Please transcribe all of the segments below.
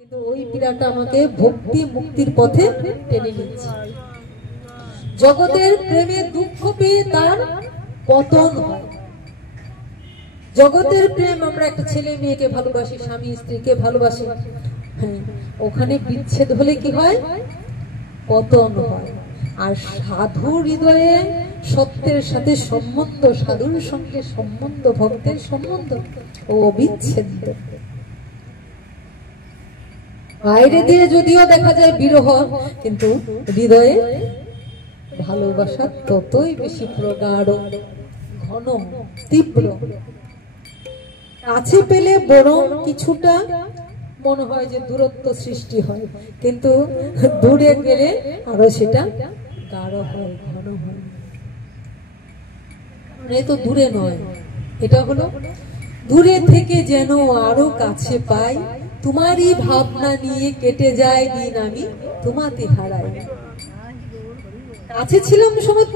কিন্তু ওই পীড়াটা আমাকে ভক্তি মুক্তির পথে টেনে নিচ্ছে। জগতের প্রেমে দুঃখ পেয়ে তার পতন হয়। জগতের প্রেম, আমরা একটা ছেলে মেয়েকে ভালোবাসি, স্বামী স্ত্রীকে ভালোবাসি, হ্যাঁ, ওখানে বিচ্ছেদ হলে কি হয়? পতন হয়। আর সাধু হৃদয়ে সত্যের সাথে সম্বন্ধ, সাধুর সঙ্গে সম্বন্ধ, ভক্তের সম্বন্ধ ও অবিচ্ছেদ্য। বাইরে দিয়ে যদিও দেখা যায় বিরহ, কিন্তু হৃদয়ে ভালোবাসা ততই বেশি প্রগাঢ়, ঘন, তীব্র। কাছে পেলে বরং কিছুটা মনে হয় যে দূরত্ব সৃষ্টি হয়, কিন্তু দূরে গেলে আরো সেটা গাঢ় হয়, ঘন হয়। এ তো দূরে নয়, এটা হলো দূরে থেকে যেন আরো কাছে পাই, তোমারই ভাবনা নিয়ে কেটে যায় দিন আমি তোমাতে হারাই। কাছে ছিলাম সময়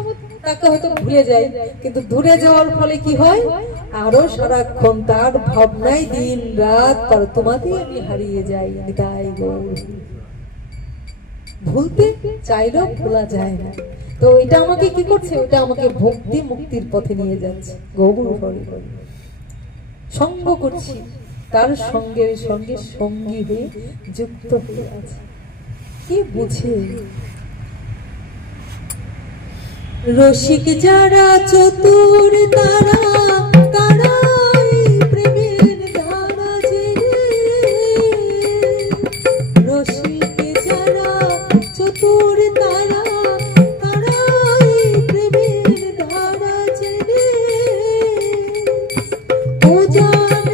তাকে হয়তো ভুলে যাই, কিন্তু দূরে যাওয়ার ফলে কি হয়? আরো সারাক্ষণ তার ভাবনায় দিন রাত তার তোমাতে আমি হারিয়ে যাই। তাই ভুলতে চাইলেও ভোলা যায় না। তো এটা আমাকে কি করছে? ওটা আমাকে ভক্তি মুক্তির পথে নিয়ে যাচ্ছে। গৌর হরি হরি সঙ্গ করছি, তার সঙ্গে সঙ্গে সঙ্গী হয়ে যুক্ত হয়ে আছে। কি বুঝে রসিক যারা চতুর তারা, তারাই প্রেমের ধারা জেনে। রসিক যারা চতুর তারা, তারাই প্রেমের ধারা জেনে। উজান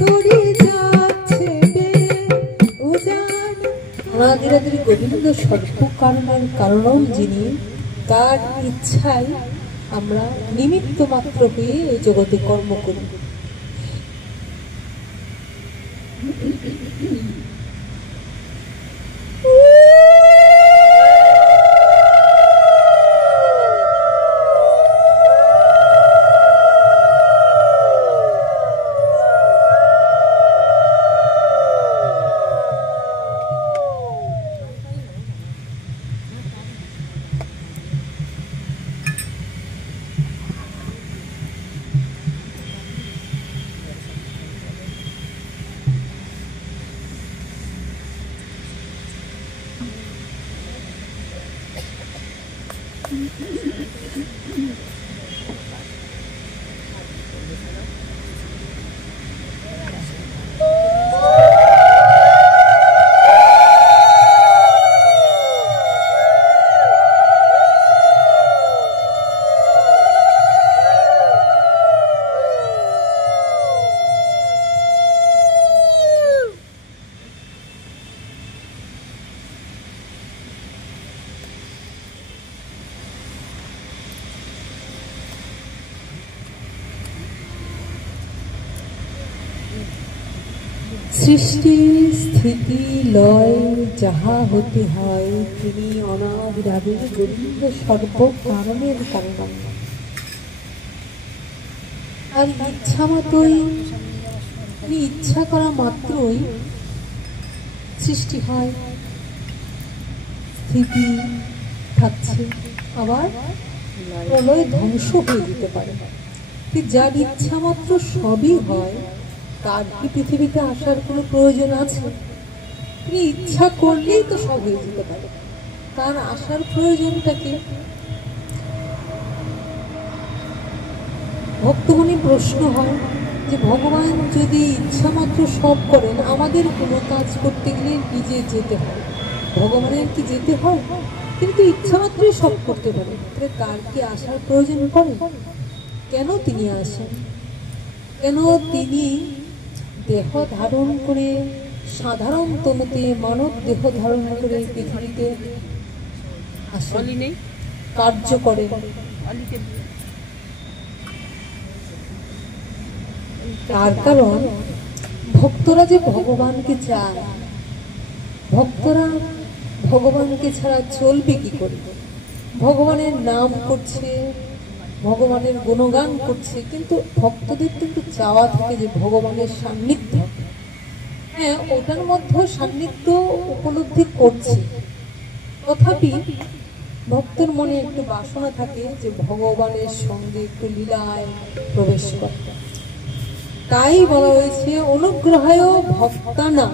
তরি যাচ্ছে উজান। রাধিরাধির গোবিন্দ সর্বকারণের কারণ যিনি, তার ইচ্ছায় আমরা নিমিত্ত মাত্র হয়ে এই জগতে কর্ম করি। সৃষ্টি স্থিতি লয় যাহা হতে হয়, তিনি অনাদির গোবিন্দ সর্বকারণের কারণ। আর ইচ্ছা মতোই, ইচ্ছা করা মাত্রই সৃষ্টি হয়, স্থিতি থাকছে, আবার প্রলয় ধ্বংস হয়ে যেতে পারে। যার ইচ্ছা মাত্র সবই হয়, তার কি পৃথিবীতে আসার কোনো প্রয়োজন আছে? তিনি ইচ্ছা করলেই তো সব হয়ে যেতে পারে, তার আসার প্রয়োজনটা কি? ভক্তগণের প্রশ্ন হয় যে ভগবান যদি ইচ্ছা মাত্র সব করেন, আমাদের কোনো কাজ করতে গেলে নিজে যেতে হয়, ভগবানের কি যেতে হয়? তিনি তো ইচ্ছা মাত্রই সব করতে পারেন, তাহলে তার কি আসার প্রয়োজন পড়ে? কেন তিনি আসেন? কেন তিনি দেহ ধারণ করে, সাধারণ তনুতে মানব দেহ ধারণ করে পৃথিবীতে আসেন, কার্য করেন? তার কারণ ভক্তরা যে ভগবানকে চায়, ভক্তরা ভগবানকে ছাড়া চলবে কি করে? ভগবানের নাম করছে, ভগবানের গুণগান করছে, কিন্তু ভক্তদের তো একটু চাওয়া থাকে যে ভগবানের সান্নিধ্য। হ্যাঁ, ওটার মধ্যে সান্নিধ্য উপলব্ধি করছি, তথাপি ভক্তের মনে একটু বাসনা থাকে যে ভগবানের সঙ্গে একটু লীলায় প্রবেশ করতে। তাই বলা হয়েছে অনুগ্রহায় ভক্তানা,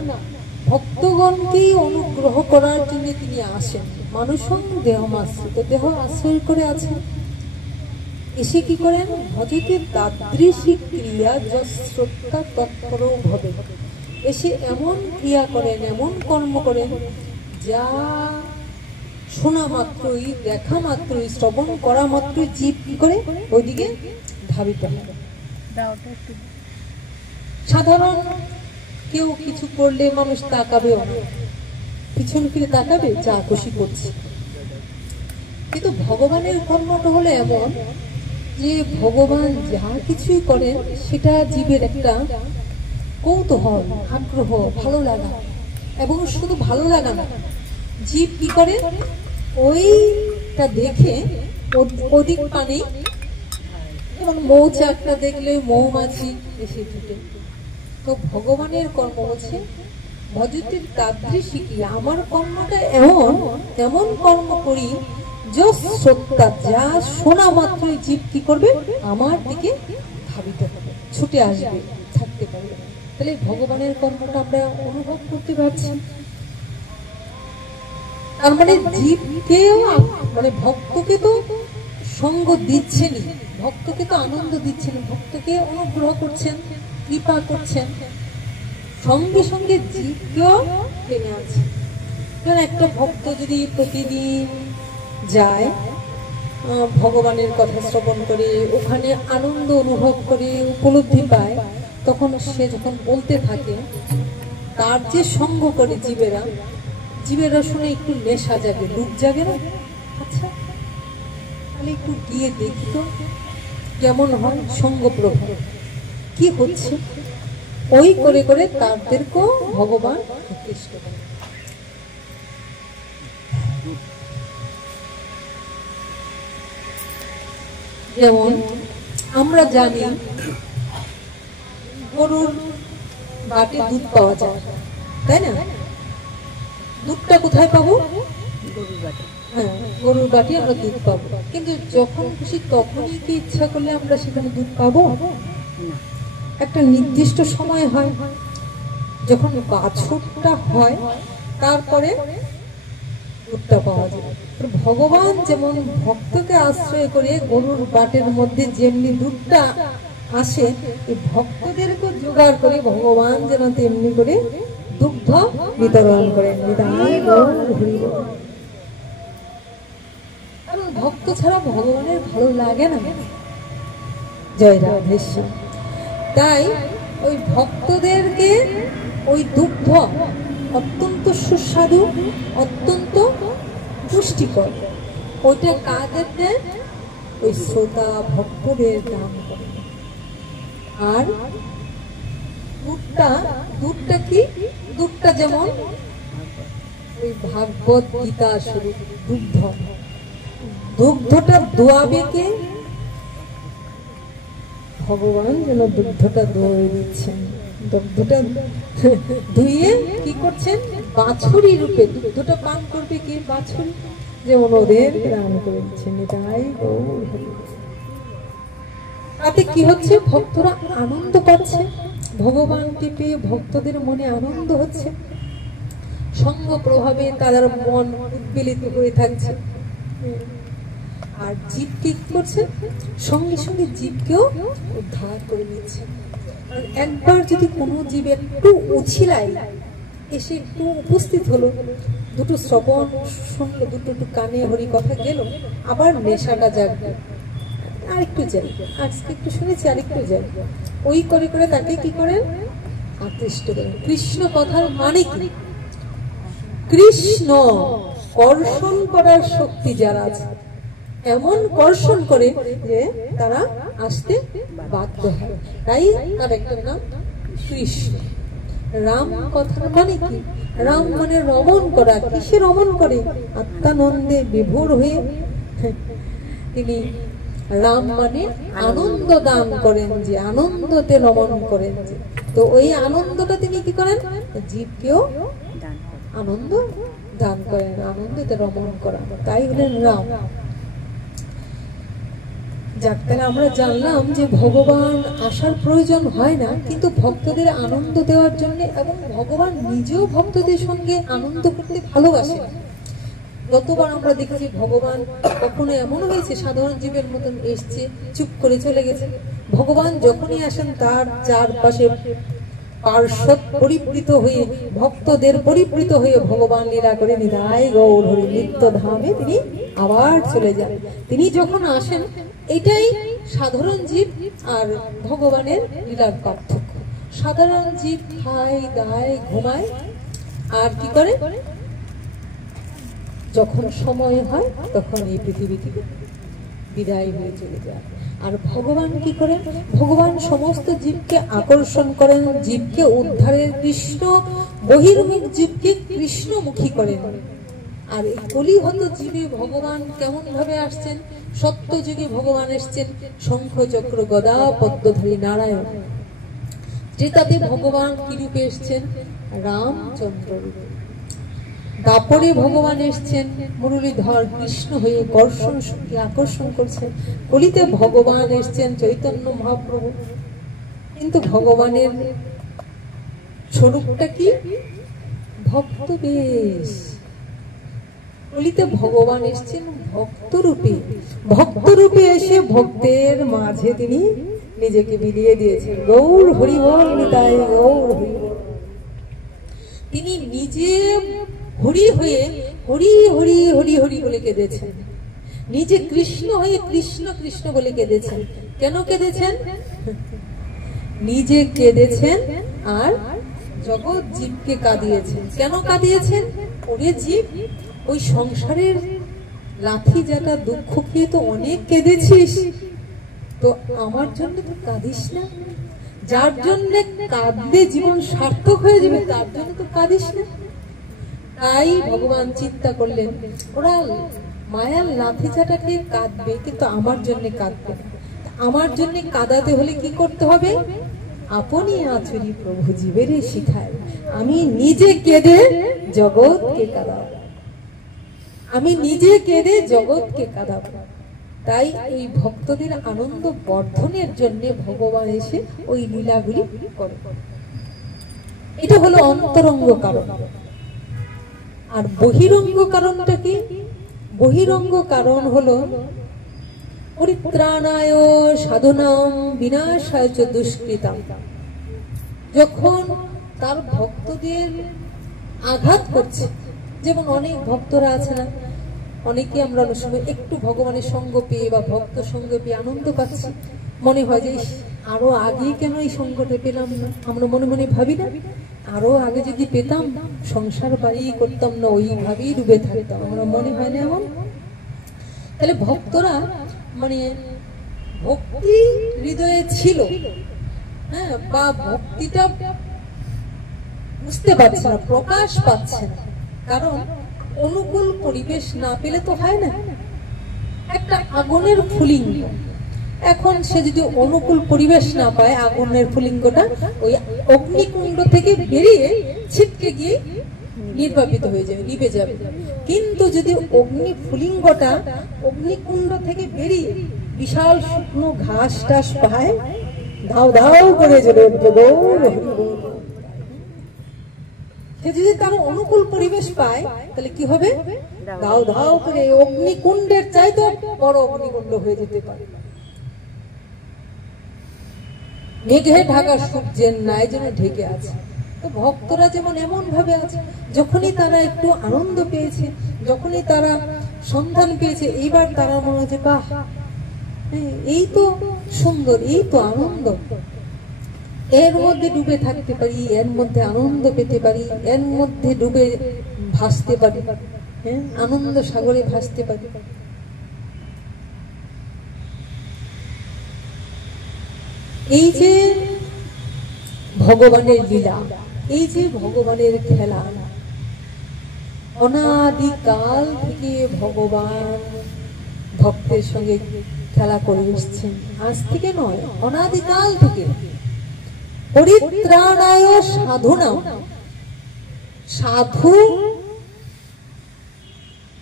ভক্তগণকেই অনুগ্রহ করার জন্য তিনি আসেন। মানুষং দেহমাশ্রিত, দেহ আশ্রয় করে আছেন। এসে কি করেন? ভজতে তাদৃশী ক্রিয়া যশ্রদ্ধা তৎপর ভবে। এসে এমন ক্রিয়া করেন, এমন কর্ম করেন, যা শোনা মাত্রই, দেখা মাত্রই, শ্রবণ করা মাত্রই জীব কি করে ওইদিকে ধাবিত হয়। সাধারণ কেউ কিছু করলে মানুষ তাকাবেও না, পিছন ফিরে তাকাবে, যা খুশি করছে। কিন্তু ভগবানের কর্মটা হলো এমন যে ভগবান যা কিছুই করেন সেটা জীবের একটা কৌতূহল, আগ্রহ, ভালো লাগা। এবং শুধু ভালো লাগা না, জীব কি করে ওইটা দেখে অধিক পানি, এবং মৌচাকটা দেখলে মৌমাছি এসে ঢুকে। তো ভগবানের কর্ম হচ্ছে ভজতির তাদৃশী কি, আমার কর্মটা এমন এমন কর্ম করি যশ্রদ্ধা, যা শোনা মাত্রই জীব কি করবে? আমার দিকে ধাবিত হবে, ছুটে আসবে, থাকতে পারবে। তাহলে ভগবানের কর্মটা আমরা অনুভব করতে পারছি। তার মানে জীবকেও, মানে ভক্তকে তো সঙ্গ দিচ্ছেনই, ভক্তকে তো আনন্দ দিচ্ছেন, ভক্তকে অনুগ্রহ করছেন, কৃপা করছেন, সঙ্গে সঙ্গে জীবকেও টেনে আছে। কারণ একটা ভক্ত যদি প্রতিদিন যায়, ভগবানের কথা শ্রবণ করে, ওখানে আনন্দ অনুভব করে, উপলব্ধি পায়, তখন সে যখন বলতে থাকে, তার যে সঙ্গ করে জীবেরা, জীবেরা শুনে একটু নেশা জাগে, লুক জাগে না? আচ্ছা, তাহলে একটু গিয়ে দেখি তো কেমন হয় সঙ্গ প্রভাব, কি হচ্ছে। ওই করে করে তাদেরকেও ভগবান আকৃষ্ট করে। যেমন আমরা জানি গরুর বাটে দুধ পাওয়া যায়, তাই না? দুধটা কোথায় পাবো? হ্যাঁ, গরুর বাটে আমরা দুধ পাবো। কিন্তু যখন খুশি তখনই কি ইচ্ছা করলে আমরা সেখানে দুধ পাবো? একটা নির্দিষ্ট সময় হয়, যখন বাছুরটা হয় তারপরে দুধটা পাওয়া যায়। ভগবান যেমন ভক্তকে আশ্রয় করে গরুর বাটের মধ্যে যেমনি দুধটা আসে, এই ভক্তদেরকে জোগাড় করে ভগবান যেন তেমনি করে দুগ্ধ বিতরণ করেন। কারণ ভক্ত ছাড়া ভগবানের ভালো লাগে না। জয় রাধেশ্যাম। তাই ওই ভক্তদেরকে ওই দুগ্ধ অত্যন্ত সুস্বাদু, অত্যন্ত পুষ্টিকর, ওইটা কাদের দেন? ওই শ্রোতা ভক্তদের দান করে। আর দুধটা কি? দুধটা যেমন ওই ভাগবত গীতা স্বরূপ দুগ্ধ, দুগ্ধটা দোয়াবে কে? ভগবান যেন দুগ্ধটা দোয়ে দিচ্ছেন, দুগ্ধটা ধুইয়ে কি করছেন? বাছুরি রূপে দুগ্ধটা পান করবে কি? বাছুরি, যেমন ওদের দান করে দিচ্ছেন। তাই তাতে কি হচ্ছে? ভক্তরা আনন্দ পাচ্ছে, ভগবানকে পেয়ে ভক্তদের মনে আনন্দ হচ্ছে, সঙ্গ প্রভাবে তাদের মন উদ্বেলিত হয়ে থাকছে। আর জীব কি করছে? সঙ্গে সঙ্গে জীবকেও উদ্ধার করে নিচ্ছে। একবার যদি কোনো জীব একটু উছিলায় এসে একটু উপস্থিত হলো, দুটো শ্রবণ শুনলো, দুটো একটু কানে হরি কথা গেল, আবার নেশাটা জাগবে, আর একটু যাই, আজকে একটু শুনেছি আর একটু যাই, ওই করে করে তাকে কি করেন? আকৃষ্ট করেন। কৃষ্ণ কথার মানে কি? কৃষ্ণ কর্ষণ করার শক্তি যারা আছে, এমন কর্ষণ করে যে তারা আসতে বাধ্য হয়, তাই তার একটা নাম কৃষ্ণ। রাম কথার মানে কি? রাম মানে রমণ করা। কিসে রমণ করে? আত্মানন্দে বিভোর হয়ে তিনি রাম মানে আনন্দ দান করেন, যে আনন্দতে রমণ করেন। যে তো ওই আনন্দটা তিনি কি করেন? জীবকেও আনন্দ দান করেন, আনন্দতে রমণ করা, তাই হলেন রাম। যাক, তাহলে আমরা জানলাম যে ভগবান আসার প্রয়োজন হয় না, কিন্তু ভক্তদের আনন্দ দেওয়ার জন্য, এবং ভগবান নিজেও ভক্তদের সঙ্গে আনন্দ করতে ভালোবাসেন। গতবার আমরা দেখেছি ভগবান কখনো এমন হয়েছে সাধারণ জীবের মতন এসছে, চুপ করে চলে গেছে। ভগবান যখনই আসেন তার চারপাশে পার্শ্বদ পরিবৃত হয়ে, ভক্তদের পরিবৃত হয়ে ভগবান লীলা করে নিদায় গৌর হরি নিত্য ধামে তিনি আবার চলে যান। তিনি যখন আসেন, এটাই সাধারণ জীব আর ভগবানের লীলার পার্থক্য। সাধারণ জীব খায় দায় ঘুমায় আর কি করে, যখন সময় হয় তখন এই পৃথিবী থেকে বিদায় হয়ে চলে যায়। আর ভগবান কি করেন, ভগবান সমস্ত জীবকে আকর্ষণ করেন, জীবকে উদ্ধারের, কৃষ্ণ বহির্মুখ জীবকে কৃষ্ণমুখী করেন। আর এই কলিহত জীবে ভগবান কেমন ভাবে আসছেন, সত্য যুগে ভগবান এসছেন শঙ্খ চক্র গদা পদ্মধারী নারায়ণ। ত্রেতাতে ভগবান কি রূপে এসছেন, রামচন্দ্র রূপে। দাপরে ভগবান এসছেন মুরলীধর কৃষ্ণ হয়ে, কর্ষণ শক্তি আকর্ষণ করছেন। কলিতে ভগবান এসছেন চৈতন্য মহাপ্রভু। কিন্তু ভগবানের স্বরূপটা কি, ভক্ত বেশ। কলিতে ভগবান এসছেন ভক্ত রূপে, ভক্ত রূপে এসে ভক্তের মাঝে তিনি নিজেকে বিলিয়ে দিয়েছেন। গৌর হরি বল নিতাই গৌর হরি বল। তিনি নিজে হরি হয়ে হরি হরি হরি হরি বলে কেঁদেছেন, নিজে কৃষ্ণ হয়ে কৃষ্ণ কৃষ্ণ বলে কেঁদেছেন। কেন কেঁদেছেন, নিজে কেঁদেছেন আর জগৎ জীবকে কাঁদিয়েছেন। কেন কাঁদিয়েছেন, ওরে জীব, ওই সংসারের লাঠি জাটা দুঃখ খেয়ে তো অনেক কেঁদেছিস, তো আমার জন্য তো কাঁদিস না। যার জন্য কাঁদলে জীবন সার্থক হয়ে যাবে তার জন্য তো কাঁদিস না। তাই ভগবান চিন্তা করলেন, ওরা মায়ার লাঠি চাটাকে কাঁদবে কিন্তু আমার জন্য কাঁদবে না। আমার জন্য কাঁদাতে হলে কি করতে হবে, আপনি আচরি প্রভু জীবের শিখায়। আমি নিজে কেঁদে জগৎকে কাঁদাবো, আমি নিজে কেঁদে জগৎকে কাঁদাবো। তাই এই ভক্তদের আনন্দ বর্ধনের জন্য ভগবান এসে ওই লীলাগুলি করে। এটা হলো অন্তরঙ্গ কারণ। আর বহিরঙ্গ কারণটা কি, বহিরঙ্গ কারণ হলো পরিত্রাণায় সাধনাম বিনাশায় চ দুষ্কৃতাম। যখন তার ভক্তদের আঘাত করছে, যেমন অনেক ভক্তরা আছে না, অনেকে আমরা অনেক সময় একটু ভগবানের সঙ্গ পেয়ে বা ভক্ত সঙ্গ পেয়ে আনন্দ পাচ্ছি, মনে হয় যে আরো আগে কেন এই সঙ্গটা পেলাম না। আমরা মনে মনে ভাবি না, আরো আগে যদি পেতাম সংসার বাড়ি করতাম না, ওইভাবেই ডুবে থাকতাম। আমরা মনে হয় না এমন? তাহলে ভক্তরা মানে ভক্তি হৃদয়ে ছিল, হ্যাঁ, বা ভক্তিটা বুঝতে পারছে না, প্রকাশ পাচ্ছে না, কারণ অনুকূল পরিবেশ না পেলে তো হয় না। একটা আগুনের ফুলিঙ্গ, এখন সে যদি অনুকূল পরিবেশ না পায়, আগুনের ফুলিঙ্গটা ওই অগ্নিকুণ্ড থেকে বেরিয়ে ছিটকে গিয়ে নির্বাপিত হয়ে যাবে, নিভে যাবে। কিন্তু যদি অগ্নি ফুলিঙ্গটা অগ্নিকুণ্ড থেকে বেরিয়ে বিশাল শুকনো ঘাস টাস পায়, ধাও ধাও করে জ্বলে উঠবে গৌর হরি বল। সে যদি তার অনুকূল পরিবেশ পায় তাহলে কি হবে, ধাও ধাও করে অগ্নিকুণ্ডের চাইতে বড় অগ্নিকুণ্ড হয়ে যেতে পারে। মেঘে ঢাকা সূর্যের ন্যায় যেন ঢেকে আছে। তো ভক্তরা যেমন এমন ভাবে আছে, যখনই তারা একটু আনন্দ পেয়েছে, যখনই তারা সন্ধান পেয়েছে, এইবার তারা মনে হচ্ছে বাহ, এই তো সুন্দর, এই তো আনন্দ, এর মধ্যে ডুবে থাকতে পারি, এর মধ্যে আনন্দ পেতে পারি, এর মধ্যে ডুবে ভাসতে পারি, হ্যাঁ, আনন্দ সাগরে ভাসতে পারি। এই যে ভগবানের লীলা, এই যে ভগবানের খেলা, অনাদিকাল থেকে ভগবান ভক্তের সঙ্গে খেলা করে এসছেন। আজ থেকে নয়, অনাদিকাল থেকে। পরিত্রাণায় সাধনা, সাধু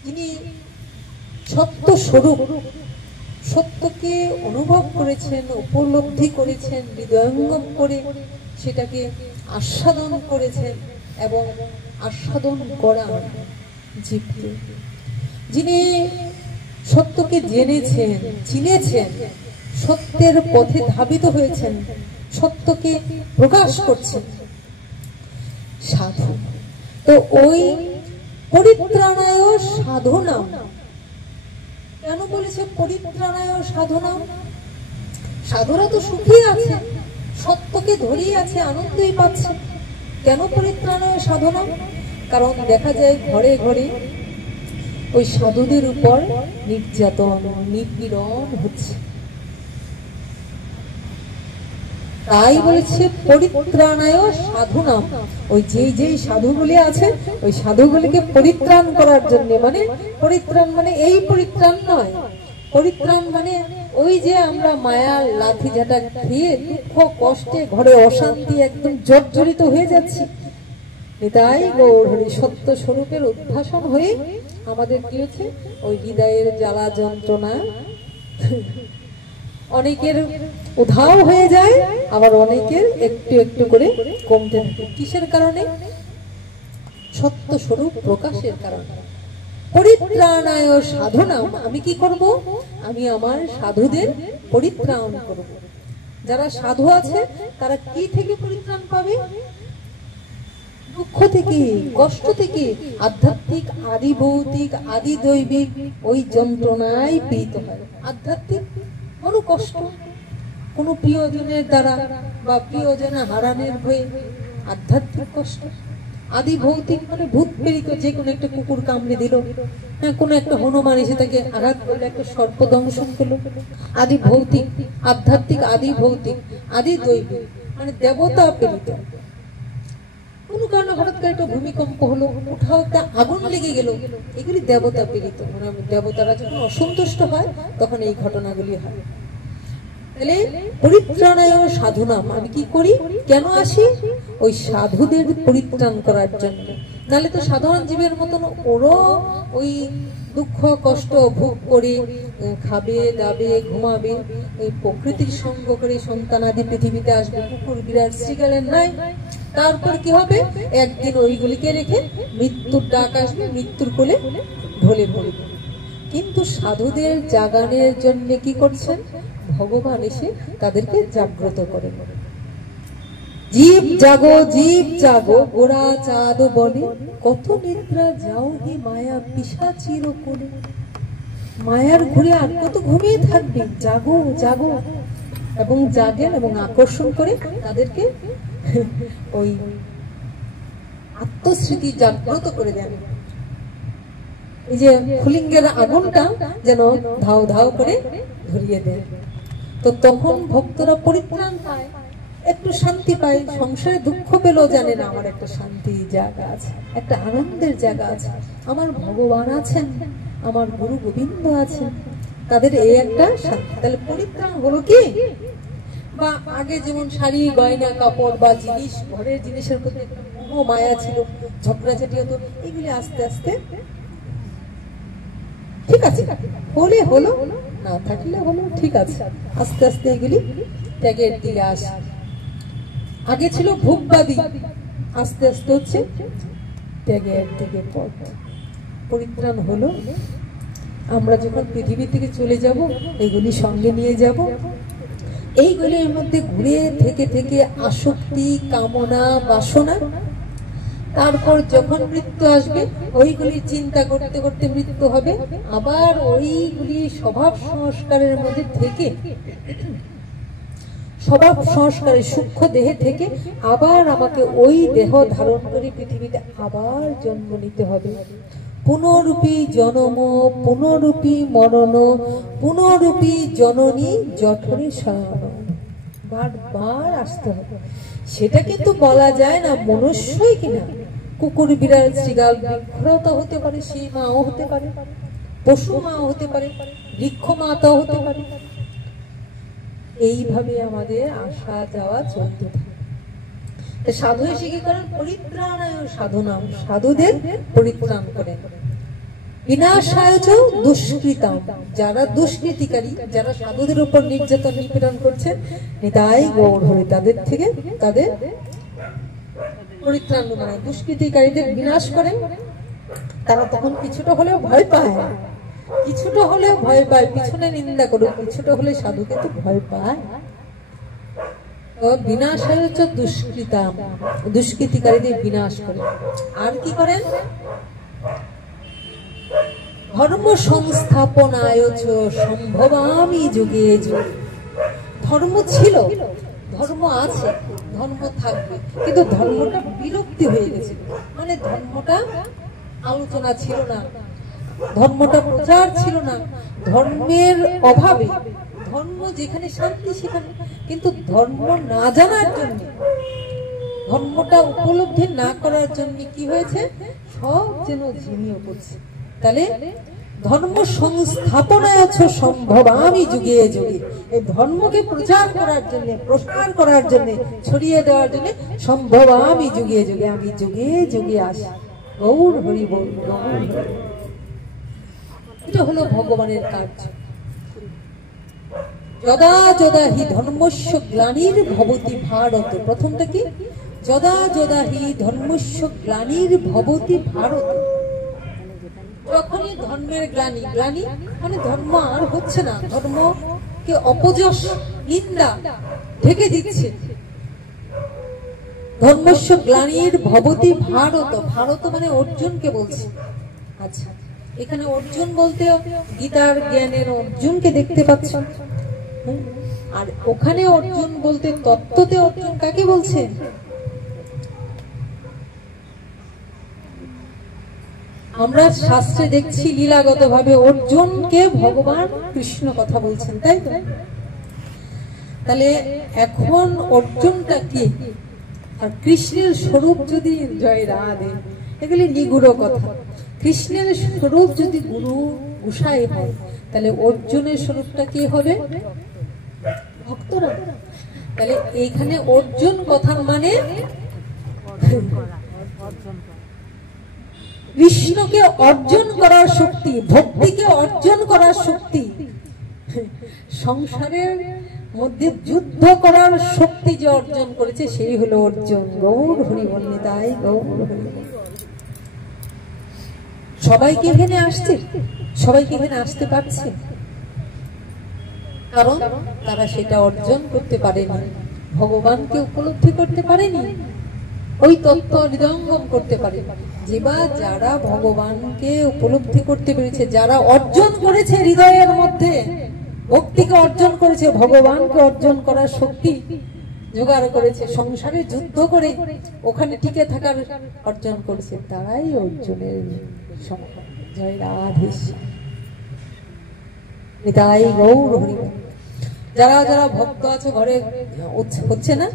যিনি সত্য স্বরূপ, সত্যকে অনুভব করেছেন, উপলব্ধি করেছেন, হৃদয়ঙ্গম করে সেটাকে আস্বাদন করেছেন এবং আস্বাদন করা জীবকে, যিনি সত্যকে জেনেছেন, চিনেছেন, সত্যের পথে ধাবিত হয়েছেন, সত্যকে প্রকাশ করছেন, সাধু। তো ওই পরিত্রাণায় সাধনা, কেন বলেছে পরিত্রাণায় সাধনা? সাধুরা তো সুখী আছে, সত্যকে ধরিয়ে আছে, আনন্দই পাচ্ছে। কেন পরিত্রাণায় সাধনা? কারণ দেখা যায় ঘরে ঘরে ওই সাধুদের উপর নির্যাতন, নিপীড়ন হচ্ছে। তাই বলেছে পরিত্রাণায় সাধনা। ওই যেই সাধুগুলি আছে ওই সাধুগুলিকে পরিত্রাণ করার জন্য, মানে পরিত্রাণ মানে এই পরিত্রাণ নয়, পরিত্রাণ মানে ওই যে আমরা মায়ার লাঠি ঝাঁটা খেয়ে দুঃখ কষ্টে ঘরে অশান্তি একদম জর্জরিত হয়ে যাচ্ছি, তাই গৌর হরি সত্য স্বরূপের উদ্ভাসন হয়ে আমাদের কি হচ্ছে, ওই হৃদয়ের জ্বালা যন্ত্রণা অনেকের উধাও হয়ে যায়, আবার অনেকের একটু একটু করে কমতে থাকে। কিসের কারণে? সত্য স্বরূপ প্রকাশের কারণে। পরিত্রাণায় সাধনা, আমি কি করব? আমি আমার সাধুদের পরিত্রাণ করব। যারা সাধু আছে তারা কি থেকে পরিত্রাণ পাবে? দুঃখ থেকে, কষ্ট থেকে, আধ্যাত্মিক, আদি ভৌতিক, আদি দৈবিক ওই যন্ত্রণায় পীড়িত হয়। আধ্যাত্মিক কোনো কষ্ট, কোনো প্রিয়জনের দ্বারা বা প্রিয়জনা হারানোর ভয়ে আধ্যাত্মিক কষ্ট। আদি ভৌতিক মানে ভূত পীড়িত, যে কোনো একটা কুকুর কামড়ে দিল, হ্যাঁ, কোনো একটা হনুমান এসে তাকে আঘাত করলো, একটা সর্প দংশন করলো, আদি ভৌতিক। আধ্যাত্মিক, আদি ভৌতিক, আদি দৈবিক মানে দেবতা পীড়িত। কোন কারণে হঠাৎ করে একটা ভূমিকম্প হলো, কোথাও একটা আগুন লেগে গেল, এগুলি দেবতা পীড়িত। মানে দেবতারা যখন অসন্তুষ্ট হয় তখন এই ঘটনাগুলি হয়। তাহলে পরিত্রাণায় সাধনা, আমি কি করি, কেন আসি? ওই সাধুদের পরিত্রাণ করার জন্য। নাহলে তো সাধারণ জীবের মতন ওরও ওই দুঃখ কষ্ট ভোগ করে খাবে, দাবে, ঘুমাবে, ওই প্রকৃতির সঙ্গ করে সন্তানাদি পৃথিবীতে আসবে, কুকুর বিড়াল শ্রীগালের নাই। তারপর কি হবে? একদিন ওইগুলিকে রেখে মৃত্যুর ডাক আসবে, মৃত্যুর কোলে ঢলে পড়বে। কিন্তু সাধুদের জাগানোর জন্য কি করছেন? ভগবান এসে তাদেরকে জাগ্রত করে। জীব জাগো, জীব জাগো, গোরা চাঁদ বলে, কত নিদ্রা যাও হে মায়া পিশাচির কোলে। মায়ার ঘুরে আর কত ঘুমিয়ে থাকবে, জাগো জাগো। এবং জাগেন এবং আকর্ষণ করে তাদেরকে ওই আত্মস্মৃতি জাগ্রত করে দেন। এই যে ফুলিঙ্গের আগুনটা যেন ধাও ধাও করে ধরিয়ে দেয়। তো তখন ভক্তরা পরিত্রাণ পায়, একটু শান্তি পায়। সংসারে দুঃখ পেলেও জানে না আমার একটা শান্তি জায়গা আছে, একটা আনন্দের জায়গা আছে, আমার ভগবান আছেন, আমার গুরু গোবিন্দ আছেন, তাদের এই একটা শান্তি। তাহলে পরিত্রাণ হলো কি? বা আগে যেমন শাড়ি গয়না কাপড় বা জিনিস, ঘরের জিনিসের প্রতি মায়া ছিল, ঝগড়াঝাটি হতো, এগুলি আস্তে আস্তে ঠিক আছে, হলে হলো, না থাকলে হলো, ঠিক আছে, আস্তে আস্তে এগুলি ত্যাগের দিকে আসে। আগে ছিল ভোগবাদী, আস্তে আস্তে হচ্ছে ত্যাগের দিকে পথ। পরিত্রাণ হলো। আমরা যখন পৃথিবী থেকে চলে যাব, এগুলি সঙ্গে নিয়ে যাব। এইগুলির মধ্যে ঘুরে থেকে থেকে আসক্তি, কামনা, বাসনা। তারপর যখন মৃত্যু আসবে, ওইগুলি চিন্তা করতে করতে মৃত্যু হবে। আবার ওইগুলি স্বভাব সংস্কারের মধ্যে থেকে, স্বভাব সংস্কারের সূক্ষ্ম দেহে থেকে আবার আমাকে ওই দেহ ধারণ করে পৃথিবীতে আবার জন্ম নিতে হবে। পুনরূপী জনম, পুনরূপী মরণ, পুনরূপী জননী জঠরে শয়ন। বারবার আসতে হবে। সেটা কিন্তু বলা যায় না মনুষ্যই কিনা, কুকুর বিড়াল শ্রীগাল বৃক্ষরাও তো হতে পারে, সেই মাও হতে পারে, পশু মাও হতে পারে, বৃক্ষ মাতাও হতে পারে। এইভাবে আমাদের আসা যাওয়া চলতে থাকে। সাধু এসে কি করেন? পরিত্রাণায় সাধুনাম, সাধুদের পরিত্রাণ করেন। বিনাশায় চ দুষ্কৃতাম, যারা দুষ্কৃতিকারী, যারা সাধুদের উপর নির্যাতন নিপীড়ন করছে, নিতাই গৌর হরি, তাদের থেকে তাদের পরিত্রাণ মানে দুষ্কৃতিকারীদের বিনাশ করেন। তারা তখন কিছুটা হলেও ভয় পায়, কিছুটা হলেও ভয় পায়, পিছনে নিন্দা করুক, কিছুটা হলে সাধুকে তো ভয় পায়। বিনাশায় চ দুষ্কৃতাম, দুষ্কৃতিকারীদের বিনাশ করেন। আর কি করেন? ধর্ম সংস্থাপনায় চ সম্ভবামি যুগে যুগে। ধর্ম ছিল, ধর্ম আছে, ধর্ম থাকবে, কিন্তু ধর্মটা বিলুপ্তি হয়ে গেছে। মানে ধর্মটা আলোচনা ছিল না, ধর্মটা প্রচার ছিল না, ধর্মের অভাবে। ধর্ম যেখানে শান্তি সেখানে, কিন্তু ধর্ম না জানার জন্য, ধর্মটা উপলব্ধি না করার জন্য কি হয়েছে? সব যেন ঝিমিয়ে পড়ছে। তাহলে ধর্ম সংস্থাপনায় সম্ভবামি যুগে যুগে, এই ধর্মকে প্রচার করার জন্য, প্রসার করার জন্য, ছড়িয়ে দেওয়ার জন্য সম্ভবামি যুগে যুগে, আমি যুগে যুগে আসি। গৌর হরি বল, গৌর হরি। এটা হলো ভগবানের কার্য। যদা যদা হি ধর্মস্য গ্লানির ভবতি ভারত। প্রথমটা কি? যদা যদা হি ধর্মস্য গ্লানির ভবতি ভারত। যখনই ধর্মের গ্লানি, গ্লানি মানে ধর্ম আর হচ্ছে না, ধর্মকে অপযশ, নিন্দা ঢেকে দিচ্ছে। ধর্মস্য গ্লানির ভবতি ভারত। ভারত মানে অর্জুনকে বলছে। আচ্ছা, এখানে অর্জুন বলতে গীতার জ্ঞানের অর্জুনকে দেখতে পাচ্ছ, আর ওখানে অর্জুন বলতে তত্ত্বতে অর্জুন কাকে বলছে? আমরা শাস্ত্রে দেখছি লীলাগত ভাবে অর্জুনকে ভগবান কৃষ্ণ কথা বলছেন, তাই তো? তাহলে এখন অর্জুনটা কি? আর কৃষ্ণের স্বরূপ যদি জয় রাধে, এগুলি নিগুড় কথা। কৃষ্ণের স্বরূপ যদি গুরু গোসাই হয়, তাহলে অর্জুনের স্বরূপটা কি হবে? ভক্তরা। তাহলে এইখানে অর্জুন কথার মানে কৃষ্ণকে অর্জন করার শক্তি, ভক্তিকে অর্জন করার শক্তি, সংসারের মধ্যে যুদ্ধ করার শক্তি যে অর্জন করেছে, সেই হলো অর্জুন। গৌর হরি বললে তাই, গৌর হরি। সবাইকে এখানে আসছে, সবাইকে এখানে আসতে পারছে, কারণ তারা সেটা অর্জন করতে পারেনি, ভগবানকে উপলব্ধি করতে পারেনি, ওই তত্ত্ব হৃদয়ঙ্গম করতে পারে। যেবা যারা ভগবানকে উপলব্ধি করতে পেরেছে, যারা অর্জন করেছে হৃদয়ের মধ্যে, ভক্তিকে অর্জন করেছে, ভগবানকে অর্জন করার শক্তি জোগাড় করেছে, সংসারে যুদ্ধ করে ওখানে টিকে থাকার অর্জন করেছে, তারাই অর্জুনের সমান। জয় রাধে নিতাই গৌর হরি। যারা যারা ভক্ত আছে ঘরে হচ্ছে না,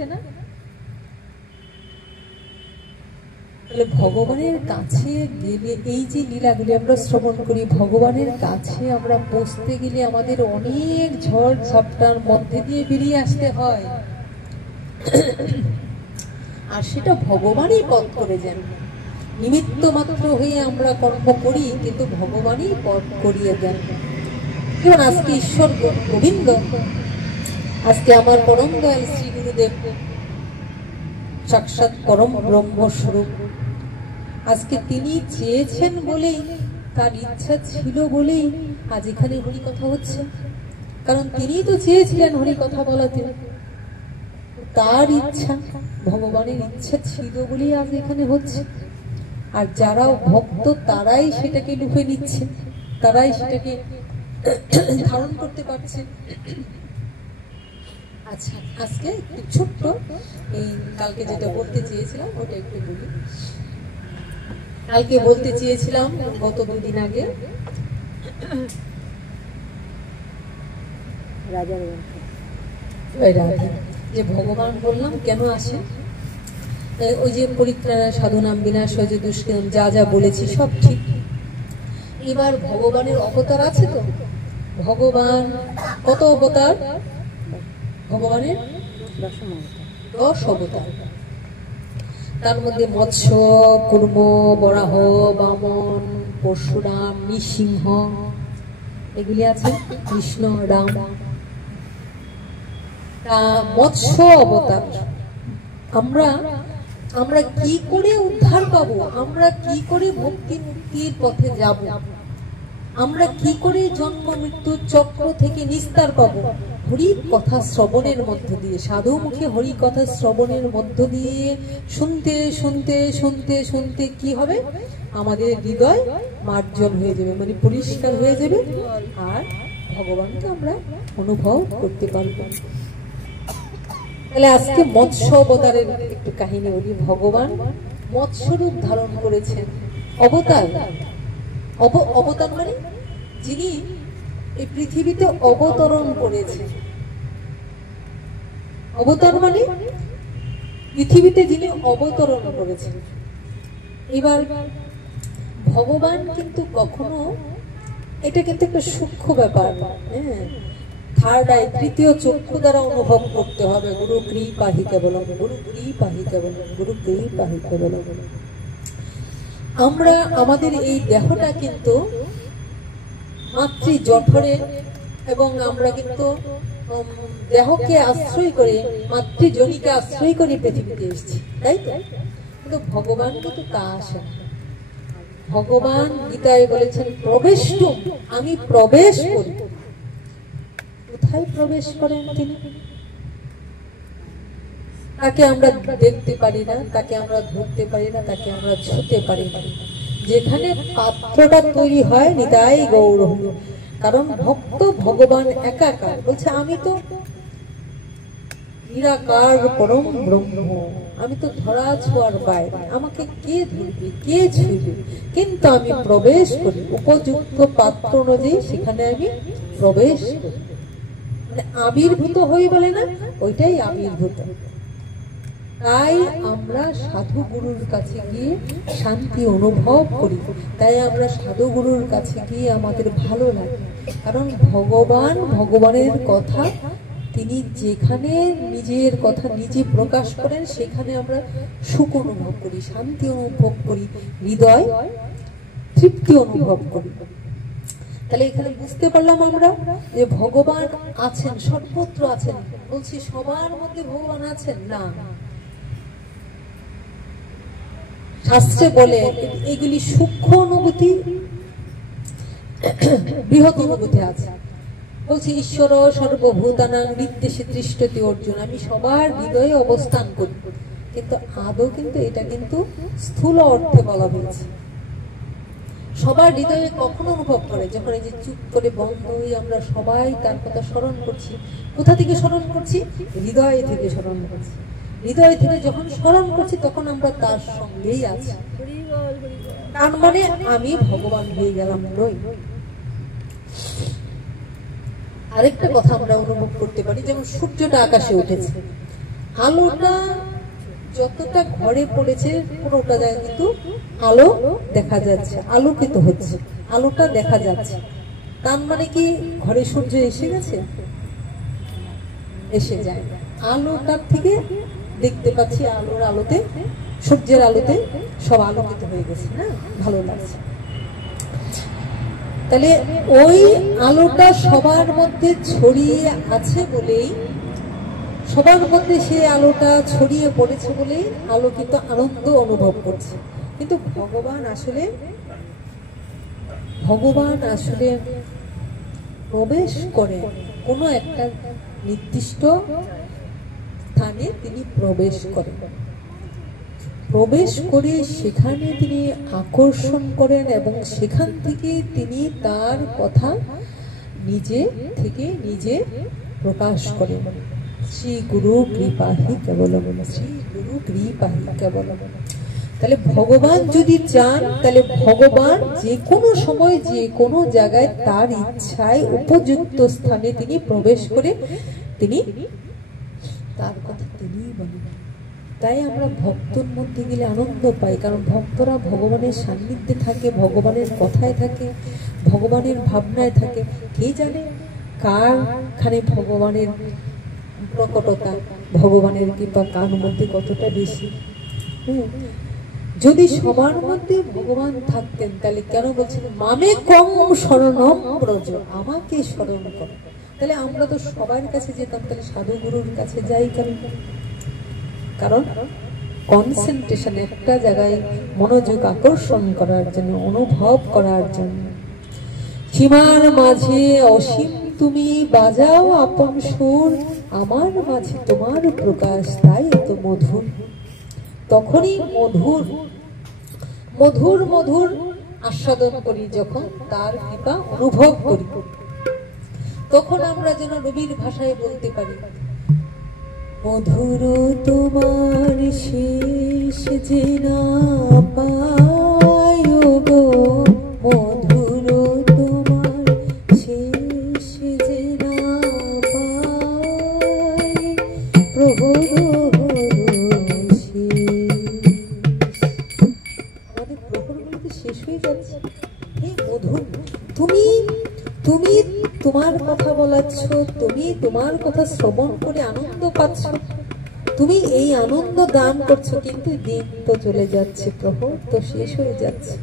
ভগবানের কাছে গেলে, এই যে লীলাগুলি আমরা শ্রবণ করি, ভগবানের কাছে আমরা পৌঁছতে গেলে আমাদের অনেক ঝড় ঝাপটার মধ্যে দিয়ে বেরিয়ে আসতে হয়, আর সেটা ভগবানই পথ করে যান। নিমিত্ত মাত্র হয়ে আমরা কর্ম করি, কিন্তু ভগবানই পথ করিয়ে দেন। যেমন আজকে ঈশ্বর গোবিন্দ, আজকে আমার পরম দয়াল শ্রী গুরুদেব সাক্ষাৎ পরম ব্রহ্মস্বরূপ, আজকে তিনি চেয়েছেন বলেই, তার ইচ্ছা ছিল বলেই আজ এখানে হরি কথা হচ্ছে। কারণ তিনি তো চেয়েছিলেন হরি কথা বলাতে, তার ইচ্ছা, ভগবানের ইচ্ছা ছিল বলেই আজ এখানে হচ্ছে। আর যারা ভক্ত তারাই সেটাকে লুফে নিচ্ছে, তারাই সেটাকে ধারণ করতে পারছে। আচ্ছা, আজকে ছোট্ট এই কালকে যেটা বলতে চেয়েছিলাম ওটা একটু বলি। কালকে বলতে চেয়েছিলাম গত দুদিন আগে, যে ভগবান বললাম কেন আসে, ওই যে পরিত্রাণ সাধুনাম বিনাশ যে দুষ্কৃতম যা যা বলেছি সব ঠিক। এবার ভগবানের অবতার আছে তো, ভগবান কত অবতার? ভগবানের 10 অবতার। তার মধ্যে মৎস্য, কুর্ম, বরাহ, বামন, পরশুরাম, নৃসিংহ এগুলি আছে, কৃষ্ণ, রাম। মৎস্য অবতার। আমরা আমরা কি করে উদ্ধার পাবো? আমরা কি করে ভক্তি মুক্তির পথে যাব? আমরা কি করে জন্ম মৃত্যু চক্র থেকে নিস্তার পাবো? হরি কথা শ্রবণের মধ্য দিয়ে, সাধু মুখে হরি কথা শ্রবণের মধ্য দিয়ে শুনতে শুনতে শুনতে শুনতে কি হবে? আমাদের হৃদয় মার্জন হয়ে যাবে, মানে পরিষ্কার হয়ে যাবে, আর ভগবানকে আমরা অনুভব করতে পারবো। তাহলে আজকে মৎস্য অবতারের একটু কাহিনী বলি। ভগবান মৎস্য রূপ ধারণ করেছেন। অবতার, অবতার মানে যিনি এই পৃথিবীতে অবতরণ করেছেন। অবতার মানে পৃথিবীতে যিনি অবতরণ করেছেন। এবার ভগবান কিন্তু কখনো, এটা কিন্তু একটা সূক্ষ্ম ব্যাপার, হ্যাঁ, থার্ড আই, তৃতীয় চক্ষু দ্বারা অনুভব করতে হবে। গুরু কৃপাহি কেবলম, গুরু কৃপাহি কেবলম, গুরু কৃপাহি কেবলম। আমরা আমাদের এই দেহটা কিন্তু মাতৃ জঠরে, এবং আমরা কিন্তু দেহকে আশ্রয় করে, মাতৃজনীকে আশ্রয় করে পৃথিবীতে এসেছি, তাই তো? কিন্তু ভগবান কিন্তু তা আসে না। ভগবান গীতায় বলেছেন প্রবেষ্টুম, আমি প্রবেশ করি। কোথায় প্রবেশ করেন তিনি? তাকে আমরা দেখতে পারি না, তাকে আমরা ধরতে পারি না, তাকে আমরা ছুঁতে পারি না। যেখানে পাত্রটা তৈরি হয় নিতাই গৌর, কারণ ভক্ত ভগবান একাকার। বলছে আমি তো নিরাকার পরম ব্রহ্ম, আমি তো ধরা ছোঁয়ার বাইরে, আমাকে কে ধরবে, কে ছুঁবে? কিন্তু আমি প্রবেশ করি উপযুক্ত পাত্র অনুযায়ী, সেখানে আমি প্রবেশ করি। মানে আবির্ভূত হই বলে না, ওইটাই আবির্ভূত। তাই আমরা সাধু গুরুর কাছে গিয়ে শান্তি অনুভব করি, তাই আমরা সাধু গুরুর কাছে গিয়ে আমাদের ভালো লাগে। কারণ ভগবান, ভগবানের কথা তিনি যেখানে নিজের কথা নিজে প্রকাশ করেন, সেখানে আমরা সুখ অনুভব করি, শান্তি অনুভব করি, হৃদয় তৃপ্তি অনুভব করি। তাহলে এখানে বুঝতে পারলাম আমরা যে ভগবান আছেন, সর্বত্র আছেন। বলছি সবার মধ্যে ভগবান আছেন না, শাস্ত্রে বলে এগুলি সূক্ষ্ম অনুভূতি, বৃহৎ অনুভূতি আছে। বলছি ঈশ্বর সর্বভূতানাং নির্দেশে দৃষ্টতি অর্জুন, আমি সবার হৃদয়ে অবস্থান করি। কিন্তু আদৌ কিন্তু এটা কিন্তু স্থূল অর্থে বলা হয়েছে। সবার হৃদয়ে কখন অনুভব করে? যখন এই যে চুপ করে বন্ধ হয়ে আমরা সবাই তার কথা স্মরণ করছি। কোথা থেকে স্মরণ করছি? হৃদয় থেকে স্মরণ করছি। হৃদয় থেকে যখন স্মরণ করছি তখন আমরা তার সঙ্গেই আছি। তার মানে আমি ভগবান হয়ে গেলাম নই। আরেকটা কথা আমরা অনুভব করতে পারি, যেমন সূর্যটা আকাশে উঠেছে, আলোটা যতটা ঘরে পড়েছে পুরোটা জায়গা কিন্তু আলো দেখা যাচ্ছে, আলোকিত হচ্ছে, আলোটা দেখা যাচ্ছে। তার মানে কি ঘরে সূর্য এসে গেছে? এসে যায়। আলোটার থেকে দেখতে পাচ্ছি, আলোর আলোতে, সূর্যের আলোতে সব আলোকিত হয়ে গেছে, না? ভালো লাগছে। তাহলে ওই আলোটা সবার মধ্যে ছড়িয়ে আছে বলেই, সবার মধ্যে সেই আলোটা ছড়িয়ে পড়েছে বলেই আলোকিত আনন্দ অনুভব করছে। কিন্তু ভগবান আসলে প্রবেশ করে কোনো একটা নির্দিষ্ট স্থানে, তিনি প্রবেশ করেন। প্রবেশ করে সেখানে তিনি আকর্ষণ করেন এবং সেখান থেকে তিনি তার কথা নিজে থেকে নিজে প্রকাশ করেন। শ্রী গুরু কৃপাহি কেবলম, শ্রী গুরু কৃপাহি কেবলম। তাহলে ভগবান যদি চান, তাহলে ভগবান যে কোনো সময় যে কোনো জায়গায় তার ইচ্ছায় উপযুক্ত স্থানে তিনি প্রবেশ করে তিনি তার কথা তিনি বলেন। তাই আমরা ভক্তর মধ্যে গেলে আনন্দ পাই, কারণ ভক্তরা ভগবানের সান্নিধ্যে থাকে, ভগবানের কথায় থাকে, ভগবানের ভাবনায় থাকে। কে জানে কারখানে ভগবানের প্রকটতা, ভগবানের কৃপা কার মধ্যে কতটা বেশি। যদি সবার মধ্যে ভগবান থাকতেন তাহলে কেন বলছেন মামে কম শরণম ব্রজ, আমাকে স্মরণ করো। তাহলে আমরা তো সবার কাছে যেতাম, তাহলে সাধু গুরুর কাছে যাই কেন? কারণ কনসেন্ট্রেশন, একটা জায়গায় মনোযোগ আকর্ষণ করার জন্য, অনুভব করার জন্য। সীমার মাঝে অসীম তুমি বাজাও আপন সুর, আমার মাঝে তোমার প্রকাশ তাই তো মধুর। তখনই মধুর মধুর মধুর আস্বাদন করি, যখন তার কৃপা অনুভব করি, তখন আমরা যেন রবির ভাষায় বলতে পারি, মধুর তোমার শেষ যে না পায় গো, মধুর তোমার শেষ যে না পায়, প্রভু আমাদের প্রহরগুলো তো শেষ হয়ে যাচ্ছে। এই মধুর তুমি তুমি তোমার কথা বলাচ্ছ, তুমি তোমার কথা শ্রবণ করে আনন্দ পাচ্ছ, তুমি এই আনন্দ দান করছো, কিন্তু দিন তো চলে যাচ্ছে, প্রহর তো শেষ হয়ে যাচ্ছে,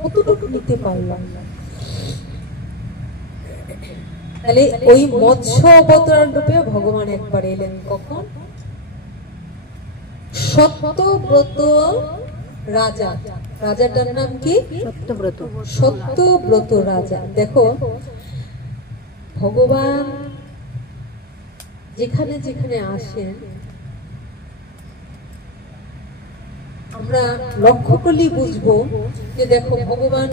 কতটুকু নিতে পারলাম না। তাহলে ওই মৎস্য অবতার রূপে ভগবান একবার এলেন, কখন? সত্যব্রত রাজা, রাজাটার নাম কি? সত্যব্রত। সত্যব্রত রাজা। দেখো ভগবান যেখানে যেখানে আসেন, আমরা লক্ষ্য করলেই বুঝবো যে দেখো ভগবান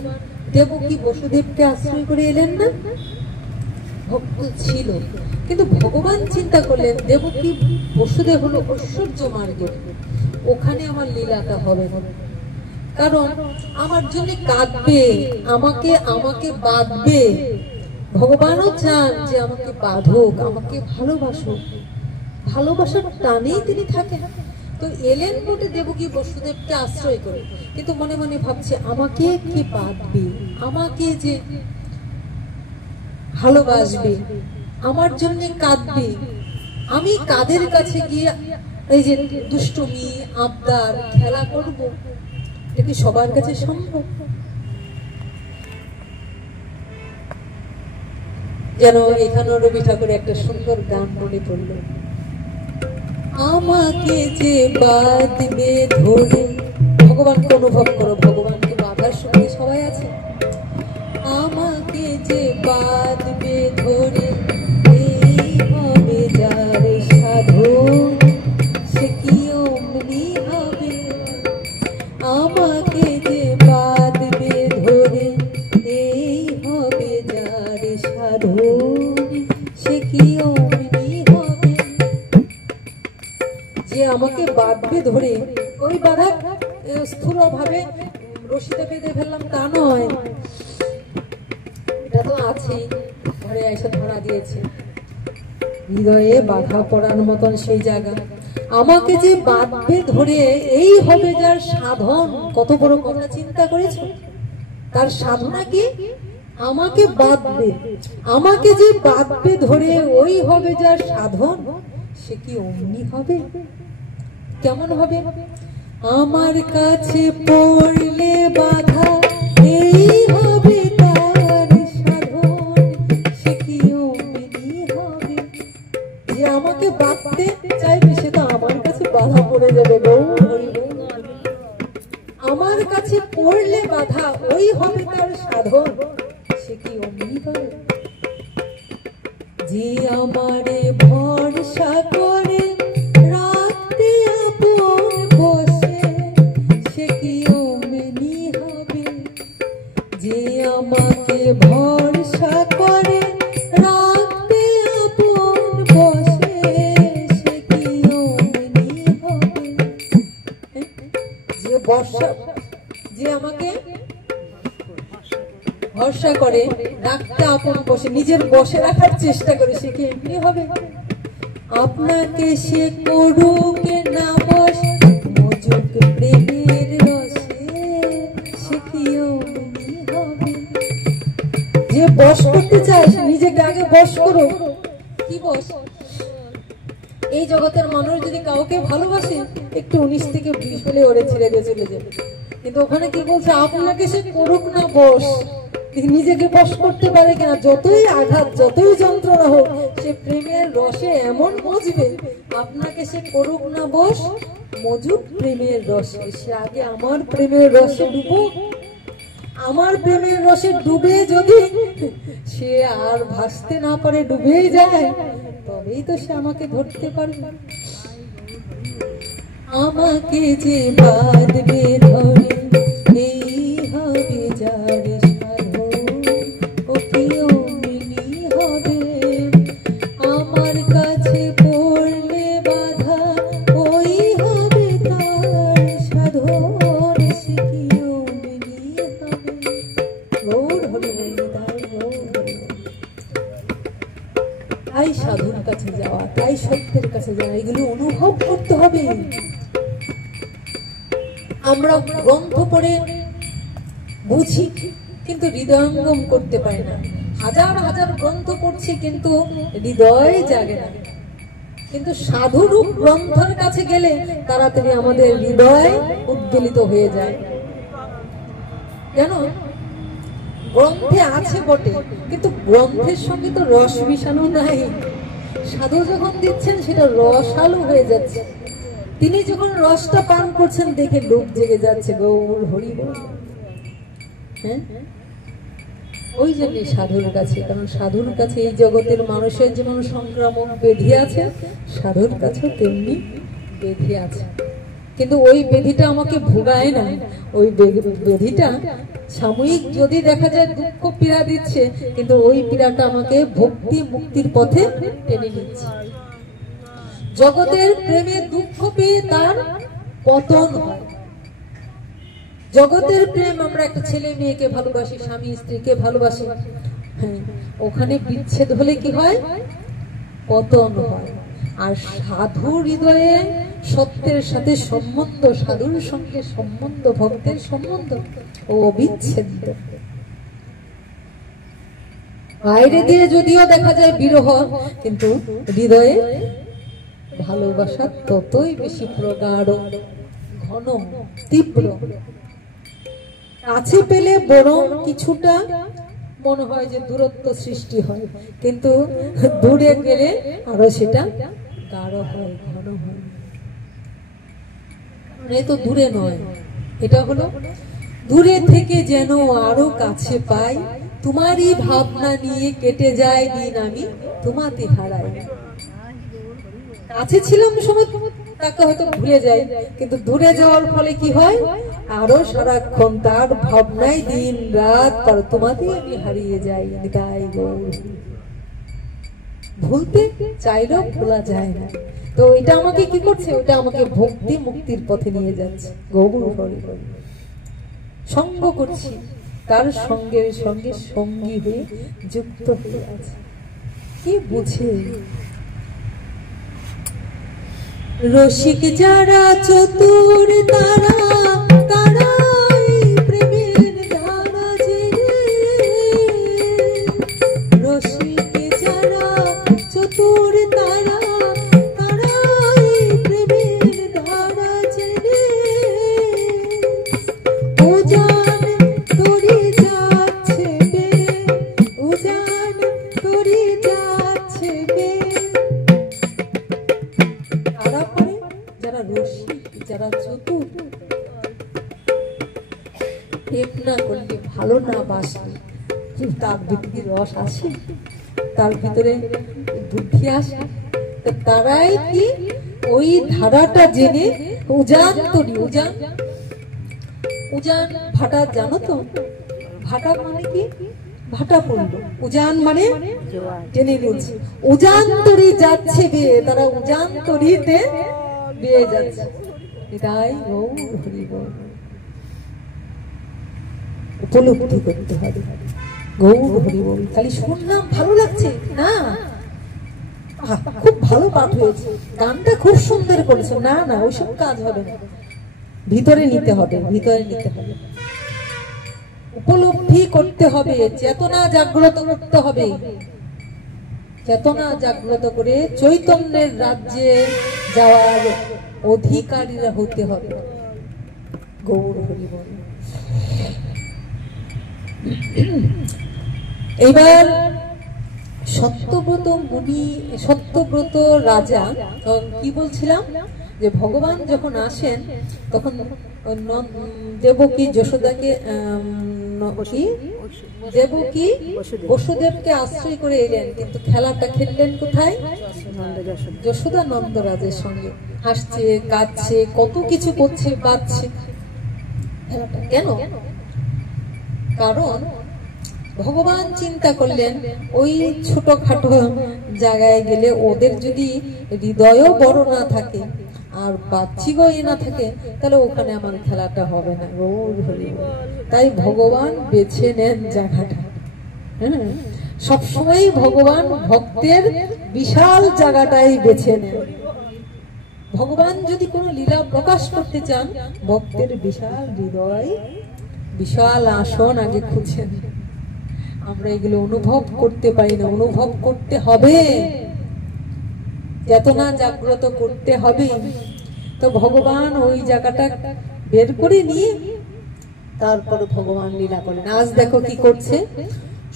দেবকী বসুদেবকে আশ্রয় করে এলেন না? ভক্ত ছিল, কিন্তু ভগবান চিন্তা করলেন দেবকী বসুদেব হলো ঐশ্বর্য মার্গে, ওখানে আমার লীলাটা হবে না, কারণ আমার জন্য কাঁদবে, আমাকে আমাকে বাঁধবে। ভগবানও চান যে আমাকে বাঁধুক, আমাকে ভালোবাসুক, ভালোবাসার টানেই তিনি থাকেন। তো এলেন বটে দেবকী বসুদেবকে আশ্রয় করে, কিন্তু মনে মনে ভাবছে আমাকে কে বাঁধবে, আমাকে যে ভালোবাসবে, আমার জন্য কাঁদবে, আমি কাদের কাছে গিয়ে এই যে দুষ্টুমি আবদার খেলা করব, এটা কি সবার কাছে সম্ভব? যেন এখানে রবি ঠাকুরের একটা সুন্দর গান মনে পড়ল, আমাকে যে বাঁধবে ধরে। ভগবানকে অনুভব করো, ভগবানকে বাঁধার সঙ্গে সবাই আছে। আমাকে যে বাঁধবে ধরে, এই হবে যার সাধন, সে কি অমনি হবে। আমাকে যে বাঁধবে ধরে, এই হবে যার সাধন, সে কি অমনি হবে। যে আমাকে বাঁধবে ধরে, ওই বাঁধা স্থূল ভাবে রশিতে বেঁধে ফেললাম তা নয়, এটা তো আছেই, ঘরে এসে ধরা দিয়েছে, হৃদয়ে বাধা পড়ার মতন সেই জায়গা। আমাকে যে বাঁধবে ধরে, এই হবে যার সাধন। কত বড় কথা চিন্তা করেছো, তার সাধনা কি? আমাকে বাঁধবে, আমাকে যে বাঁধবে ধরে, ওই হবে যার সাধন, সে কি অমনি হবে। কেমন হবে? আমার কাছে পড়লে বাধা, এই হবে তার সাধন, সে কি অমনি হবে। যে আমাকে বাঁধতে চাইবে, সে তো আমার কাছে বাধা পড়ে যাবে। আমার কাছে পড়লে বাধা, ওই হবে তার সাধন, সে কি অমনি হবে। যে আমারে ভরসা করে রাখতে আপন বসে, সে কি অমনি হবে। যে আমাকে ভরসা করে রাখতে আপন বসে, সে কি অমনি হবে। যে বর্ষা, যে আমাকে ভরসা করে রাখতে আপন বসে, নিজের বসে রাখার চেষ্টা করে, সে কি এমনি হবে। আপনাকে সে করুক না বস, মজুক প্রেমের রসে, সে কি অমনি হবে। যে বস করতে চায়, সে নিজেকে আগে বস করো। কি বস? এই জগতের মানুষ যদি কাউকে ভালোবাসে, একটু 19 থেকে 20 হলে ওরে ছেড়ে দিয়ে চলে যাবে। কিন্তু ওখানে কি বলছে, আপনাকে সে করুক না বশ, নিজেকে বশ করতে পারে কিনা, যতই আঘাত যতই যন্ত্রণা হোক সে প্রেমের রসে এমন মজবে, আপনাকে সে করুক না বশ, মজুক প্রেমের রসে। সে আগে আমার প্রেমের রসে ডুবুক, আমার প্রেমের রসে ডুবে যদি সে আর ভাসতে না পারে, ডুবেই যায়, তবেই তো সে আমাকে ধরতে পারবে। আমাকে যে বাঁধবে ধরে এই হবে যার সাধন, ও প্রিয়মিনী হবে। আমার কাছে পড়লে বাধা, ওই হবে তার সাধন, সে প্রিয়মিনী হবে। গৌর হরি তাই গৌর হরি। তাই সাধুর কাছে যাওয়া, তাই সত্যের কাছে যাওয়া, এগুলো অনুভব করতে হবে। আমরা গ্রন্থ পড়ে বুঝি কিন্তু হৃদয়ঙ্গম করতে পারি না। হাজার হাজার গ্রন্থ পড়ছি কিন্তু হৃদয় জাগে না। কিন্তু সাধুরূপ গ্রন্থের কাছে গেলে তাড়াতাড়ি আমাদের হৃদয় উদ্বেলিত হয়ে যায়। জানো, গ্রন্থে আছে বটে, কিন্তু গ্রন্থের সঙ্গে তো রস মিশানো নাই। সাধু যখন দিচ্ছেন সেটা রসালো হয়ে যাচ্ছে। তিনি যখন রসটা পান করছেন দেখে লোক জেগে যাচ্ছে, গৌর হরি বল। হ্যাঁ, ওই জন্যই সাধুর কাছে, কারণ সাধুর কাছে এই জগতের মানুষের যেমন সংক্রামক ব্যাধি আছে, সাধুর কাছে তেমনি ব্যাধি আছে। কিন্তু ওই ব্যাধিটা আমাকে ভোগায় না, ওই ব্যাধিটা সাময়িক যদি দেখা যায় দুঃখ পীড়া দিচ্ছে, কিন্তু ওই পীড়াটা আমাকে ভক্তি মুক্তির পথে টেনে নিচ্ছে। জগতের প্রেমে দুঃখ পেয়ে তার পতন হয়। জগতের প্রেম, আমরা একটা ছেলে মেয়েকে ভালোবাসি, স্বামী স্ত্রীকে ভালোবাসি, হ্যাঁ, ওখানে বিচ্ছেদ হলে কি হয়? পতন হয়। আর সাধু হৃদয়ে সত্যের সাথে সম্বন্ধ, সাধুর সঙ্গে সম্বন্ধ, ভক্তের সম্বন্ধ ও অবিচ্ছেদ্য। বাইরে দিয়ে যদিও দেখা যায় বিরহ, কিন্তু হৃদয়ে ভালোবাসা ততই বেশি প্রগাঢ়, ঘন, তীব্র। কাছে পেলে বরং কিছুটা মনে হয় যে দূরত্ব সৃষ্টি হয়, কিন্তু দূরে গেলে আরো সেটা গাঢ় হয়, ঘন হয়। এই তো দূরে নয়, এটা হলো দূরে থেকে যেন আরো কাছে পাই, তোমারই ভাবনা নিয়ে কেটে যায় দিন আমি তোমাতে হারাই। কাছে ছিলাম সময় তাকে হয়তো ভুলে যাই, কিন্তু দূরে যাওয়ার ফলে কি হয়? আরো সারাক্ষণ তার ভাবনায় দিন রাত তার তোমাতেই আমি হারিয়ে যাই। তাই গৌর, ভুলতে চাইলেও ভোলা যায় না। তো এটা আমাকে কি করছে? ওটা আমাকে ভক্তি মুক্তির পথে নিয়ে যাচ্ছে। গৌর হরি হরি, সঙ্গ করছি, তার সঙ্গের সঙ্গে সঙ্গী হয়ে যুক্ত হয়ে আছে। কি বুঝে রসিক যারা, চতুর তারা, তারাই প্রেমের ধারা জেনে। রসিক যারা, চতুর তারা, তারাই প্রেমের ধারা জেনে। উজান তরি যাচ্ছে বে, উজান তরি যাচ্ছে বে। যারা রসিক, যারা চতুর, প্রেম না করলে, ভালো না বাসলে তার ভিতরে রস আসে, তার ভিতরে বুদ্ধি আসে, তারাই কি ওই ধারাটা জেনে উজান তরি। উজান, উজান ভাটা জানো তো? ভাটা মানে কি? ভাটা পড়লো। উজান মানে টেনে নিচ্ছে। উজান তরি যাচ্ছে বেয়ে, তারা উজান তরিতে বেয়ে যাচ্ছে। এটাই গৌর হরি বল। উপলব্ধি করতে হবে গৌর হরি বল। খালি শুনলাম ভালো লাগছে না, খুব ভালো পাঠ হয়েছে, গানটা খুব সুন্দর করেছে, না না, ওইসব কাজ হবে না। ভিতরে নিতে হবে, ভিতরে নিতে হবে, উপলব্ধি করতে হবে, চেতনা জাগ্রত করতে হবে। চেতনা জাগ্রত করে চৈতন্যের রাজ্যে যাওয়ার অধিকারীরা হতে হবে। গৌর হরি বল। এবার সত্যব্রত রাজা কি বলছিলাম, যে ভগবান যখন আসেন তখন দেবকী যশোদাকে দেবকী বসুদেবকে আশ্রয় করে এলেন, কিন্তু খেলাটা খেললেন কোথায়? যশোদা নন্দরাজের সঙ্গে। হাসছে, কাঁদছে, কত কিছু করছে, বাঁচছে। কেন? কারণ ভগবান চিন্তা করলেন ওই ছোটখাটো জায়গায় গেলে ওদের যদি হৃদয়ও বড় না থাকে আর বাহ্যিকও না থাকে, তাহলে ওখানে আমার খেলাটা হবে না। তাই ভগবান বেছে নেন জায়গাটা। সবসময় ভগবান ভক্তের বিশাল জায়গাটাই বেছে নেন। ভগবান যদি কোনো লীলা প্রকাশ করতে চান, ভক্তের বিশাল হৃদয়, বিশাল আসন আগে খুঁজেন। আমরা এগুলো অনুভব করতে পারি না, অনুভব করতে হবে, চেতনা জাগ্রত করতে হবে। তো ভগবান ওই জায়গাটা বের করে নিয়ে তারপর ভগবান লীলা করেন। আজ দেখো কি করছে,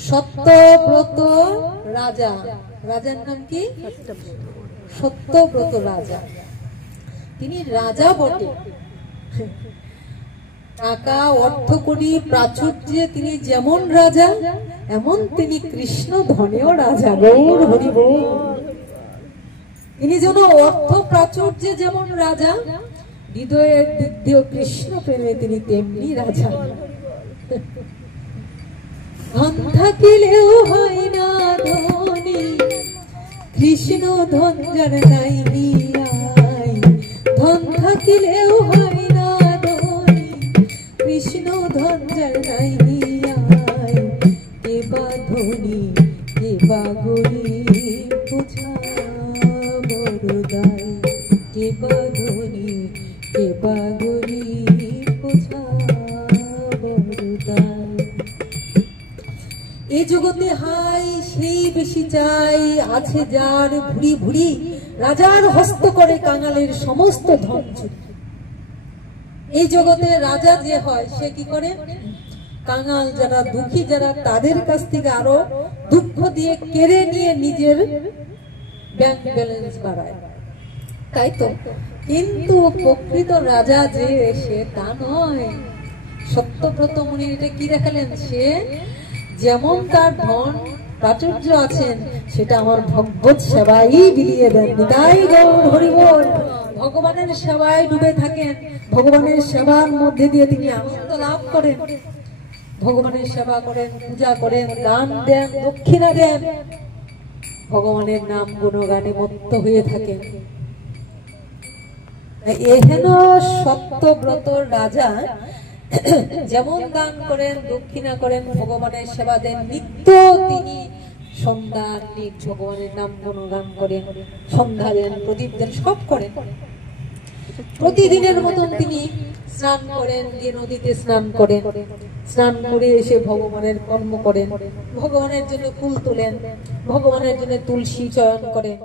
সত্যব্রত রাজা, রাজার নাম কি? সত্যব্রত রাজা। তিনি রাজা বটে, টাকা অর্থ করি প্রাচুর্যে তিনি যেমন রাজা, এমন তিনি কৃষ্ণ ধনেও রাজা। গৌর হরি বল। তিনি যেন অর্থ প্রাচুর্যে যেমন রাজা, হৃদয়ের দিক দিয়েও কৃষ্ণ প্রেমে তিনি তেমনি রাজা। ধন থাকিলেও হয় না ধনী, কৃষ্ণ ধন যার নাই নিয়াই। ধন থাকিলেও হয় না ধনী, কৃষ্ণ ধন যার নাই নিয়াই। কে বা ধনী, কে বা গরিব, বোঝা বড় দায়। কে বা ধনী, কে বা গরিব, বোঝা বড় দায়। এ জগতে হাই সেই বেশি চাই, আছে যার ভুরি ভুরি, রাজার হস্ত করে কাঙালের সমস্ত ধন চুরি। এই জগতে রাজা যে হয় সে কি করে, কাঙাল যারা দুঃখী যারা তাদের কাছ থেকে আরো দুঃখ দিয়ে কেড়ে নিয়ে নিজের ব্যাংক ব্যালেন্স বাড়ায়, তাই তো। কিন্তু প্রকৃত রাজা যে সে তা নয়। সত্যব্রত মুনি এটা কি দেখালেন, সে যেমন তার ধন প্রাচুর্য আছেন সেটা আমার ভগবত সেবাই বিলিয়ে দেন। তাই গৌর হরি বল। ভগবানের সেবায় ডুবে থাকেন, ভগবানের সেবার মধ্যে দিয়ে তিনি আনন্দ লাভ করেন। ভগবানের সেবা করেন, পূজা করেন, দান দেন, দক্ষিণা দেন, ভগবানের নাম গুণগানে মত্ত হয়ে থাকেন। এহেন সত্যব্রত রাজা যেমন দান করেন, দক্ষিণা করেন, ভগবানের সেবা দেন, নিত্য তিনি সন্ধ্যা ভগবানের নাম গুণগান করেন, সন্ধ্যা দেন, প্রদীপ দেন, সব করেন। প্রতিদিনের মতন তিনি স্নান করেন, গিয়ে নদীতে স্নান করেন, স্নান করে এসে ভগবানের কর্ম করেন, ভগবানের জন্য ফুল তোলেন, ভগবানের জন্য তুলসী চয়ন করেন।